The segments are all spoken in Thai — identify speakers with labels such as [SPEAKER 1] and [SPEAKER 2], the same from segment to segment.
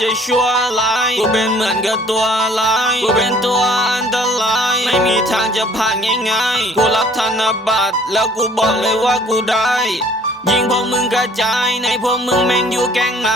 [SPEAKER 1] จะชั่วร้ายกูเป็นเหมือนกับตัวร้ายกูเป็นตัวอันตรายไม่มีทางจะผ่านง่ายๆ กูรับธนบัตรแล้วกูบอกเลยว่ากูได้ยิงพวกมึงกระจายในพวกมึงแม่งอยู่แก๊งไหน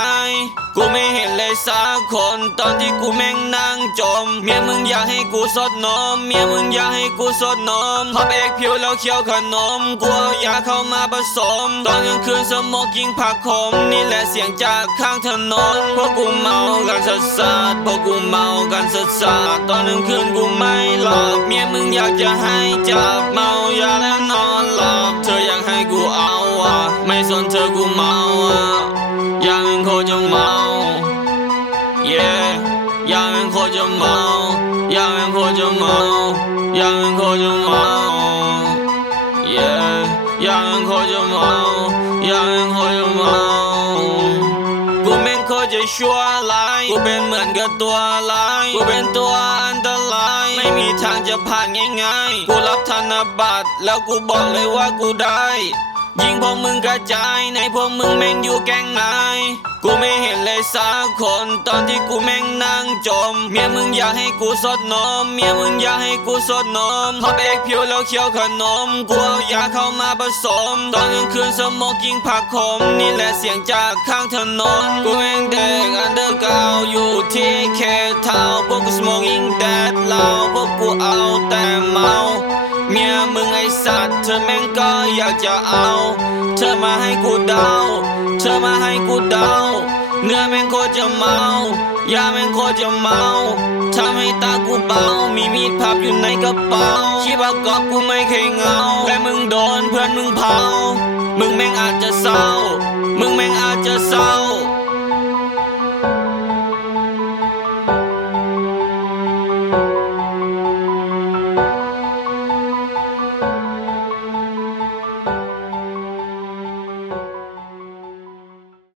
[SPEAKER 1] กูไม่เห็นเลยสักคนตอนที่กูแม่งนั่ง จม เมียมึงอยากให้กูสดนม เมียมึงอยากให้กูสดนมพับเอกผิวแล้วเคี้ยวขนมกูเอายาเข้ามาผสม ตอนกลางคืนสมองกิงผักขม นี่แหละเสียงจากข้างถนน พวกกูเมากันสัสสัสพวกกูเมากันสัสสัสตอนกลางคืนกูไม่หลับ เมียมึงอยากจะให้จับเมายาแล้วนอนหลับ เธออยากให้กูเอาอะไม่สนเธอกูเมาอะอยากเป็นคจะเมา yeah ยากเป็นคนจะเมายากเป็นคนจะเมายากเป็นคนจะเมา yeah ยากเป็นคนจะเมายากเป็นคนจะเมากูแม่งโคตรจะชั่วร้ายกูเป็นเหมือนกับตัวร้ายกูเป็นตัวอันตราย ไม่มีทางจะผ่านง่ายๆ กูรับธนบัตรแล้วกูบอกเลยว่ากูได้ ยิงพวกมึงกระจายในพวกมึงแม่งอยู่แก๊งไหนกูไม่เห็นเลยสักคนตอนที่กูแม่งนั่งจม เมียมึงอยากให้กูสดนม เมียมึงอยากให้กูสดนมพับเอกผิวแล้วเคี้ยวขนมกูเอายาเข้ามาผสม ตอนกลางคืนสมองกิงผักขม นี่แหละเสียงจากข้างถนนกูเองเด็กอันเดอร์กาวอยู่ที่เคทาวพวกกูสโมกิ้งแดดเหล้าพวกกูเอา เมียมึงไอสัตว์เธอแม่งก็อยากจะเอา เธอมาให้กูเดา เธอมาให้กูเดา เนื้อแม่งโคตรจะเมายาแม่งโคตรจะเมาทำให้ตากูเบา มีมีดพับอยู่ในกระเป๋าชีบกอบกูไม่เคยเงาแต่มึงโดนเพื่อนมึงเผา มึงแม่งอาจจะเศร้า มึงแม่งอาจจะเศร้า